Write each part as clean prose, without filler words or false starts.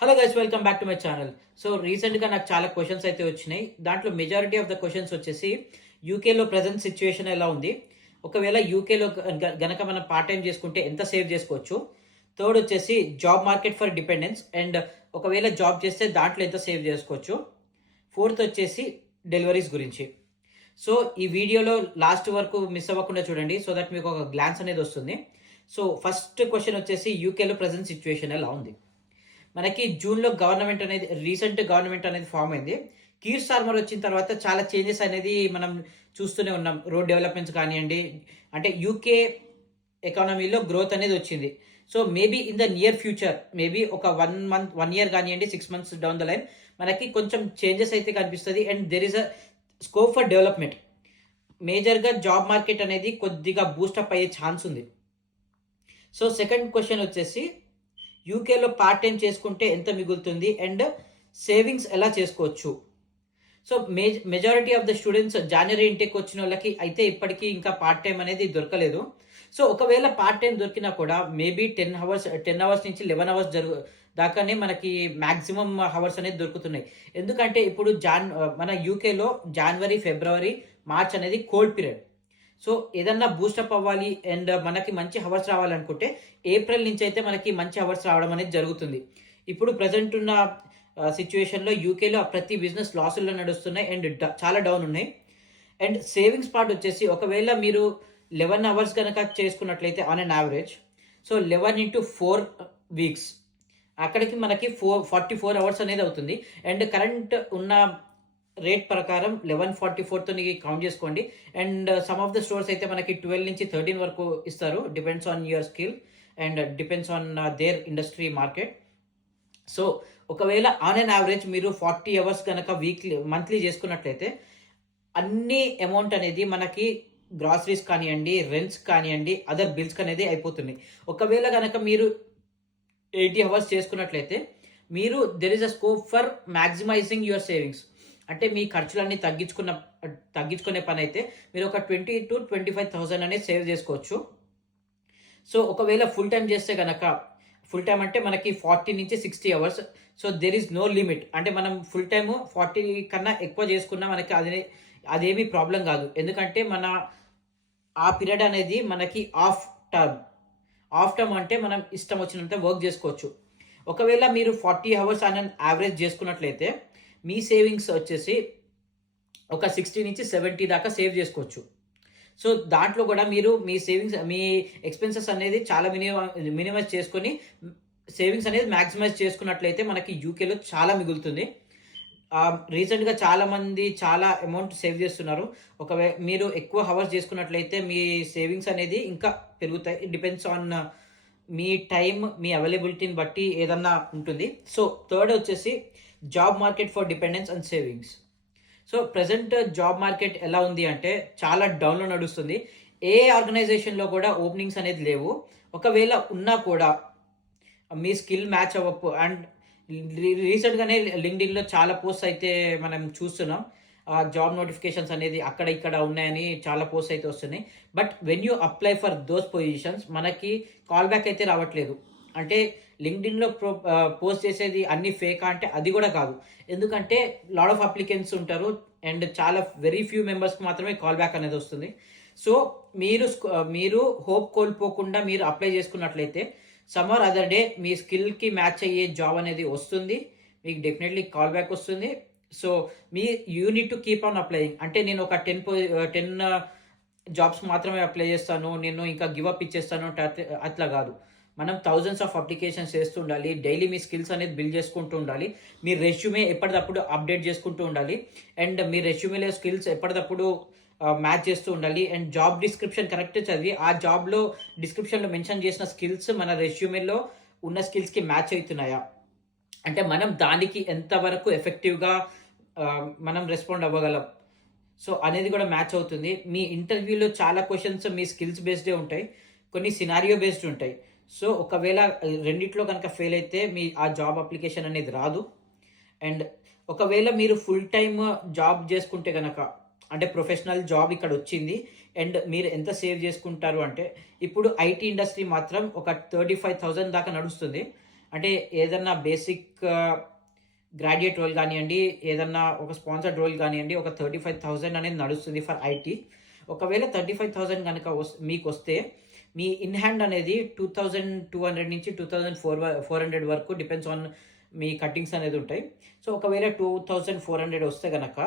Hello guys, welcome back to my channel. So రీసెంట్గా నాకు చాలా క్వశ్చన్స్ అయితే వచ్చినాయి. దాంట్లో మెజారిటీ ఆఫ్ ద క్వశ్చన్స్ వచ్చేసి యూకేలో ప్రజెంట్ సిచ్యువేషన్ ఎలా ఉంది, ఒకవేళ యూకేలో గనక మనం పార్ట్ టైం చేసుకుంటే ఎంత సేవ్ చేసుకోవచ్చు. థర్డ్ వచ్చేసి job market for dependence and ఒకవేళ జాబ్ చేస్తే దాంట్లో ఎంత సేవ్ చేసుకోవచ్చు. ఫోర్త్ వచ్చేసి డెలివరీస్ గురించి. సో ఈ వీడియోలో లాస్ట్ వరకు మిస్ అవ్వకుండా చూడండి, సో దట్ మీకు ఒక గ్లాన్స్ అనేది వస్తుంది. సో ఫస్ట్ క్వశ్చన్ వచ్చేసి యూకేలో ప్రజెంట్ సిచ్యువేషన్ ఎలా ఉంది. మనకి జూన్లో రీసెంట్ గవర్నమెంట్ అనేది ఫామ్ అయింది. కీర్ స్టార్మర్ వచ్చిన తర్వాత చాలా చేంజెస్ అనేది మనం చూస్తూనే ఉన్నాం. రోడ్ డెవలప్మెంట్స్ కానివ్వండి, అంటే యూకే ఎకానమీలో గ్రోత్ అనేది వచ్చింది. So maybe in the near future, maybe ఒక 1 ఇయర్ కానివ్వండి, 6 మంత్స్ డౌన్ ద లైన్ మనకి కొంచెం చేంజెస్ అయితే కనిపిస్తుంది. And there is a scope for development. మేజర్గా జాబ్ మార్కెట్ అనేది కొద్దిగా బూస్టప్ అయ్యే ఛాన్స్ ఉంది. సో సెకండ్ క్వశ్చన్ వచ్చేసి యూకేలో పార్ట్ టైం చేసుకుంటే ఎంత మిగులుతుంది అండ్ సేవింగ్స్ ఎలా చేసుకోవచ్చు. So majority of the students January intake వచ్చిన వాళ్ళకి అయితే ఇప్పటికీ ఇంకా పార్ట్ టైం అనేది దొరకలేదు. సో ఒకవేళ పార్ట్ టైం దొరికినా కూడా మేబీ 10 అవర్స్ నుంచి 11 అవర్స్ దాకానే మనకి మ్యాక్సిమం అవర్స్ అనేది దొరుకుతున్నాయి. ఎందుకంటే ఇప్పుడు మన యూకేలో జనవరి, ఫిబ్రవరి, మార్చ్ అనేది కోల్డ్ పీరియడ్. సో ఏదన్నా బూస్టప్ అవ్వాలి అండ్ మనకి మంచి హవర్స్ రావాలనుకుంటే ఏప్రిల్ నుంచి అయితే మనకి మంచి హవర్స్ రావడం అనేది జరుగుతుంది. ఇప్పుడు ప్రజెంట్ ఉన్న సిచ్యువేషన్లో యూకేలో ప్రతి బిజినెస్ లాసుల్లో నడుస్తున్నాయి అండ్ చాలా డౌన్ ఉన్నాయి. అండ్ సేవింగ్స్ పార్ట్ వచ్చేసి ఒకవేళ మీరు 11 అవర్స్ కనుక చేసుకున్నట్లయితే on an average, so 11 into 4 weeks అక్కడికి మనకి 44 అవర్స్ అనేది అవుతుంది. అండ్ కరెంట్ ఉన్న రేట్ ప్రకారం 1144తో కౌంట్ చేసుకోండి. And some of the stores అయితే మనకి 12 నుంచి 13 వరకు ఇస్తారు. Depends on your skill and depends on their industry market. So ఒకవేళ ఆన్ అన్ యావరేజ్ మీరు 40 అవర్స్ కనుక మంత్లీ చేసుకున్నట్లయితే అన్ని అమౌంట్ అనేది మనకి గ్రాసరీస్ కానివ్వండి, రెంట్స్ కానివ్వండి, అదర్ బిల్స్ అనేది అయిపోతుంది. ఒకవేళ కనుక మీరు 80 అవర్స్ చేసుకున్నట్లయితే మీరు there is a scope for maximising your savings. అంటే మీ ఖర్చులన్నీ తగ్గించుకునే పని అయితే మీరు ఒక 20 to 25,000 అనేది సేవ్ చేసుకోవచ్చు. సో ఒకవేళ ఫుల్ టైం చేస్తే కనుక, ఫుల్ టైం అంటే మనకి 40 నుంచి 60 hours. So there is no limit. అంటే మనం ఫుల్ టైము 40 కన్నా ఎక్కువ చేసుకున్నా మనకి అదేమీ ప్రాబ్లం కాదు. ఎందుకంటే ఆ పీరియడ్ అనేది మనకి ఆఫ్ టర్మ్ అంటే మనం ఇష్టం వచ్చినంత వర్క్ చేసుకోవచ్చు. ఒకవేళ మీరు 40 అవర్స్ అని యావరేజ్ చేసుకున్నట్లయితే మీ సేవింగ్స్ వచ్చేసి ఒక 60 నుంచి 70 దాకా సేవ్ చేసుకోవచ్చు. సో దాంట్లో కూడా మీరు మీ ఎక్స్పెన్సెస్ అనేది చాలా మినిమైజ్ చేసుకొని సేవింగ్స్ అనేది మ్యాక్సిమైజ్ చేసుకున్నట్లయితే మనకి యూకేలో చాలా మిగులుతుంది. రీసెంట్గా చాలామంది చాలా అమౌంట్ సేవ్ చేస్తున్నారు. మీరు ఎక్కువ అవర్స్ చేసుకున్నట్లయితే మీ సేవింగ్స్ అనేది ఇంకా పెరుగుతాయి. డిపెండ్స్ ఆన్ మీ టైం, మీ అవైలబిలిటీని బట్టి ఏదన్నా ఉంటుంది. సో థర్డ్ వచ్చేసి job market for dependence and savings. So present job market ఎలా ఉంది అంటే చాలా డౌన్లో నడుస్తుంది. ఏ ఆర్గనైజేషన్లో కూడా ఓపెనింగ్స్ అనేది లేవు. ఒకవేళ ఉన్నా కూడా మీ స్కిల్ మ్యాచ్ అవ్వకు. అండ్ రీసెంట్గానే లింక్డ్ఇన్లో చాలా పోస్ట్ అయితే మనం చూస్తున్నాం. జాబ్ నోటిఫికేషన్స్ అనేది అక్కడ ఇక్కడ ఉన్నాయని చాలా పోస్ట్ అయితే వస్తున్నాయి. But when you apply for those positions మనకి కాల్ బ్యాక్ అయితే రావట్లేదు. అంటే లింక్డ్ఇన్లో పోస్ట్ చేసేది అన్ని ఫేకా అంటే అది కూడా కాదు. ఎందుకంటే లాట్ ఆఫ్ అప్లికెంట్స్ ఉంటారు అండ్ చాలా వెరీ ఫ్యూ మెంబర్స్కి మాత్రమే కాల్ బ్యాక్ అనేది వస్తుంది. సో మీరు హోప్ కోల్పోకుండా మీరు అప్లై చేసుకున్నట్లయితే సమ్ ఆర్ అదర్ డే మీ స్కిల్కి మ్యాచ్ అయ్యే జాబ్ అనేది వస్తుంది. మీకు డెఫినెట్లీ కాల్ బ్యాక్ వస్తుంది. So you need to keep on applying. అంటే నేను ఒక 10 జాబ్స్ మాత్రమే అప్లై చేస్తాను, నేను ఇంకా గివ్ అప్ ఇచ్చేస్తాను అట్లా కాదు. మనం థౌజండ్స్ ఆఫ్ అప్లికేషన్స్ చేస్తూ ఉండాలి. డైలీ మీ స్కిల్స్ అనేది బిల్డ్ చేసుకుంటూ ఉండాలి. మీ రెజ్యూమే ఎప్పటికప్పుడు అప్డేట్ చేసుకుంటూ ఉండాలి. అండ్ మీ రెజ్యూమేలో స్కిల్స్ ఎప్పటికప్పుడు మ్యాచ్ చేస్తూ ఉండాలి. అండ్ జాబ్ డిస్క్రిప్షన్ కరెక్ట్ చదివి ఆ జాబ్లో డిస్క్రిప్షన్లో మెన్షన్ చేసిన స్కిల్స్ మన రెజ్యూమేలో ఉన్న స్కిల్స్కి మ్యాచ్ అవుతున్నాయా, అంటే మనం దానికి ఎంతవరకు ఎఫెక్టివ్గా మనం రెస్పాండ్ అవ్వగలం సో అనేది కూడా మ్యాచ్ అవుతుంది. మీ ఇంటర్వ్యూలో చాలా క్వశ్చన్స్ మీ స్కిల్స్ బేస్డే ఉంటాయి, కొన్ని సినారియో బేస్డ్ ఉంటాయి. సో ఒకవేళ రెండిట్లో కనుక ఫెయిల్ అయితే ఆ జాబ్ అప్లికేషన్ అనేది రాదు. అండ్ ఒకవేళ మీరు ఫుల్ టైమ్ జాబ్ చేసుకుంటే కనుక, అంటే ప్రొఫెషనల్ జాబ్ ఇక్కడ వచ్చింది అండ్ మీరు ఎంత సేవ్ చేసుకుంటారు అంటే, ఇప్పుడు ఐటీ ఇండస్ట్రీ మాత్రం ఒక 35,000 దాకా నడుస్తుంది. అంటే ఏదన్నా బేసిక్ గ్రాడ్యుయేట్ రోల్ గానియండి, ఏదన్నా ఒక స్పాన్సర్డ్ రోల్ గానియండి, ఒక 35,000 అనేది నడుస్తుంది ఫర్ ఐటీ. ఒకవేళ 35,000 గనక మీకొస్తే, మీ ఇన్ హ్యాండ్ అనేది 2,200 నుంచి 2,400 వరకు డిపెండ్స్ ఆన్ మీ కట్టింగ్స్ అనేది ఉంటాయి. సో, ఒకవేళ 2,400 వస్తే గనక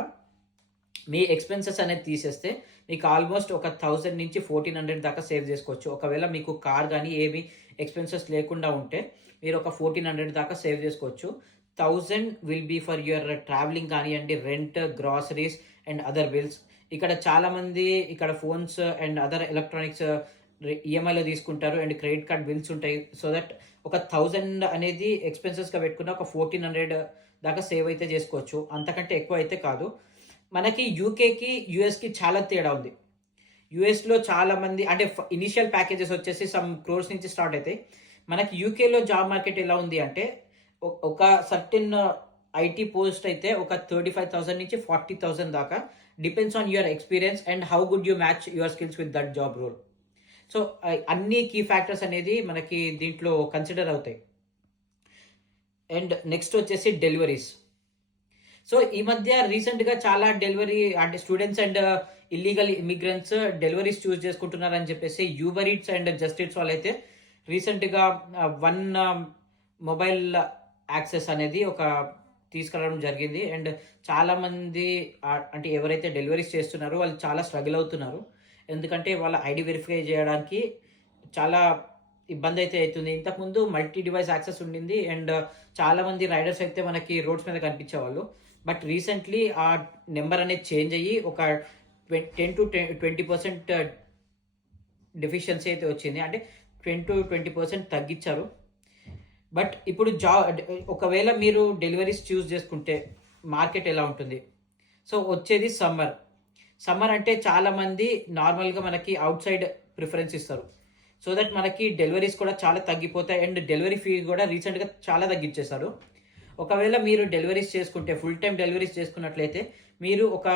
మీ ఎక్స్‌పెన్సెస్ అనేది తీసేస్తే మీకు ఆల్‌మోస్ట్ ఒక 1000 నుంచి 1,400 దాకా సేవ్ జేసుకోవచ్చు. ఒకవేళ మీకు కార్ గానీ ఏమి ఎక్స్‌పెన్సెస్ లేకుండా ఉంటే మీరు ఒక 1,400 దాకా సేవ్ జేసుకోవచ్చు. 1000 will be for your travelling కానియండి, rent, groceries and other bills. ఇక్కడ చాలామంది ఇక్కడ ఫోన్స్ అండ్ అదర్ ఎలక్ట్రానిక్స్ ఈఎంఐలో తీసుకుంటారు అండ్ క్రెడిట్ కార్డ్ బిల్స్ ఉంటాయి. సో దట్ ఒక 1000 అనేది ఎక్స్‌పెన్సెస్‌గా పెట్టుకున్న ఒక 1,400 దాకా సేవ్ అయితే జేసుకోవచ్చు. అంతకంటే ఎక్కువ అయితే కాదు. మనకి యూకేకి, యూఎస్‌కి చాలా తేడా ఉంది. యూఎస్‌లో చాలామంది అంటే ఇనీషియల్ ప్యాకేజెస్ వచ్చేసి సమ్ క్రోర్స్ నుంచి స్టార్ట్ అయితాయి. మనకి యూకేలో జాబ్ మార్కెట్ ఎలా ఉంది అంటే ఒక సర్టెన్ ఐటీ పోస్ట్ అయితే ఒక 35,000 నుంచి 40,000 దాకా depends on your experience and how good you match your skills with that job role. So, అన్ని కీ ఫ్యాక్టర్స్ అనేది మనకి దీంట్లో కన్సిడర్ అవుతాయి. అండ్ నెక్స్ట్ వచ్చేసి డెలివరీస్. సో, ఈ మధ్య రీసెంట్‌గా చాలా డెలివరీ అంటే students and illegal immigrants deliveries choose చేసుకుంటున్నారని చెప్పేసి Uber Eats and Just Eats వాళ్ళైతే రీసెంట్‌గా వన్ మొబైల్ యాక్సెస్ అనేది ఒక తీసుకురావడం జరిగింది. అండ్ చాలామంది అంటే ఎవరైతే డెలివరీస్ చేస్తున్నారో వాళ్ళు చాలా స్ట్రగుల్ అవుతున్నారు. ఎందుకంటే వాళ్ళ ఐడీ వెరిఫై చేయడానికి చాలా ఇబ్బందయితే అయితుంది. ఇంతకుముందు మల్టీ డివైస్ యాక్సెస్ ఉండింది. అండ్ చాలామంది రైడర్స్ అయితే మనకి రోడ్స్ మీద కనిపించేవాళ్ళు. బట్ రీసెంట్‌లీ ఆ నంబర్ అనేది చేంజ్ అయ్యి ఒక 10-20% డెఫిషియన్సీ అయితే వచ్చింది. అంటే 10-20% తగ్గించారు. బట్ ఇప్పుడు ఒకవేళ మీరు డెలివరీస్ చూజ్ చేసుకుంటే మార్కెట్ ఎలా ఉంటుంది? సో, వచ్చేది సమ్మర్. సమ్మర్ అంటే చాలామంది నార్మల్‌గా మనకి ఔట్ సైడ్ ప్రిఫరెన్స్ ఇస్తారు. సో దట్ మనకి డెలివరీస్ కూడా చాలా తగ్గిపోతాయి. అండ్ డెలివరీ ఫీ కూడా రీసెంట్‌గా చాలా తగ్గించేశారు. ఒకవేళ మీరు డెలివరీస్ చేసుకుంటే ఫుల్ టైమ్ డెలివరీస్ చేసుకున్నట్లయితే మీరు ఒక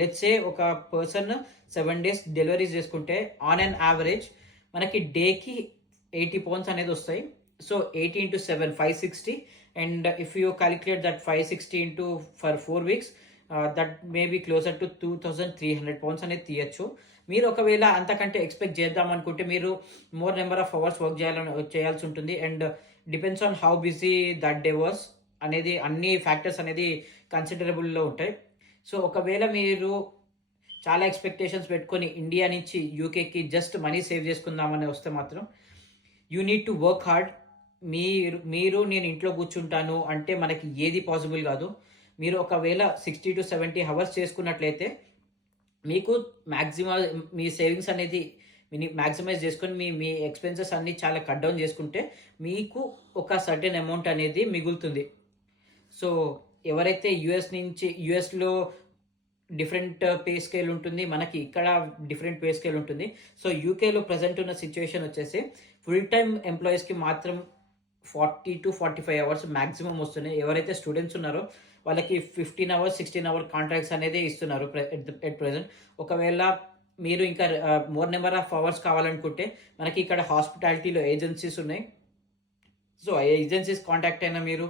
లెట్స్ సే ఒక పర్సన్ 7 డేస్ డెలివరీస్ చేసుకుంటే ఆన్ అన్ యావరేజ్ మనకి డేకి 80 పౌండ్స్ అనేది వస్తాయి. So, 80 into 7 560 and if you calculate that 560 into for 4 weeks that may be closer to 2,300 pounds అనేది తీయొచ్చు. మీరు ఒకవేళ అంతకంటే ఎక్స్‌పెక్ట్ చేద్దాం అనుకుంటే మీరు more number of hours work చేయాల్సి ఉంటుంది. And depends on how busy that day was అనేది అన్ని ఫ్యాక్టర్స్ అనేది కన్సిడరబుల్‌లో ఉంటాయి. సో, ఒకవేళ మీరు చాలా ఎక్స్‌పెక్టేషన్స్ పెట్టుకొని ఇండియా నుంచి యూకేకి జస్ట్ మనీ సేవ్ చేసుకుందామని వస్తే మాత్రం you need to work hard. నేను ఇంట్లో కూర్చుంటాను అంటే మనకి ఏది పాసిబుల్ కాదు. మీరు ఒకవేళ 60-70 అవర్స్ చేసుకున్నట్లయితే మీకు మీ సేవింగ్స్ అనేది మాక్సిమైజ్ చేసుకొని మీ ఎక్స్‌పెన్సెస్ అన్నీ చాలా కట్ డౌన్ చేసుకుంటే మీకు ఒక సర్టెన్ అమౌంట్ అనేది మిగులుతుంది. సో, ఎవరైతే యూఎస్‌లో డిఫరెంట్ పే స్కేల్ ఉంటుంది. మనకి ఇక్కడ డిఫరెంట్ పే స్కేల్ ఉంటుంది. సో, యూకేలో ప్రెజెంట్ ఉన్న సిట్యుయేషన్ వచ్చేసి ఫుల్ టైమ్ ఎంప్లాయీస్‌కి మాత్రం 40-45 అవర్స్ మాక్సిమం వస్తున్నాయి. ఎవరైతే స్టూడెంట్స్ ఉన్నారో వాళ్ళకి 15 అవర్స్, 16 అవర్ కాంట్రాక్ట్స్ అనేది ఇస్తున్నారు ఎట్ ప్రెజెంట్. ఒకవేళ మీరు ఇంకా మోర్ నెంబర్ ఆఫ్ అవర్స్ కావాలనుకుంటే మనకి ఇక్కడ హాస్పిటాలిటీలో ఏజెన్సీస్ ఉన్నాయి. సో, ఆ ఏజెన్సీస్ కాంటాక్ట్ అయినా మీరు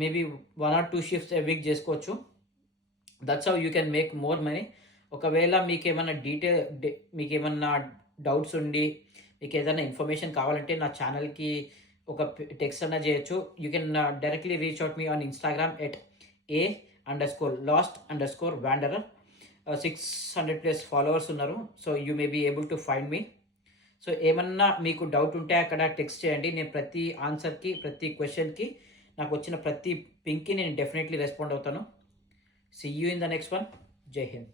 maybe 1 or 2 shifts a week చేసుకోవచ్చు. That's how you can make more money. ఒకవేళ మీకేమన్నా డౌట్స్ ఉండి మీకేదైనా ఇన్ఫర్మేషన్ కావాలంటే నా ఛానల్‌కి ఒక టెక్స్ట్ అన్నా చేయొచ్చు. You can directly reach out me on Instagram at a_lost_wanderer. 600+ followers ఉన్నారు. So, you may be able to find me. So, ఏమన్నా మీకు డౌట్ ఉంటే అక్కడ టెక్స్ట్ చేయండి. నేను ప్రతి ఆన్సర్‌కి, ప్రతి క్వెషన్‌కి నాకు వచ్చిన ప్రతి పింక్‌కి నేను డెఫినెట్‌లీ రెస్పాండ్ అవుతాను. See you in the next one. జై హింద్.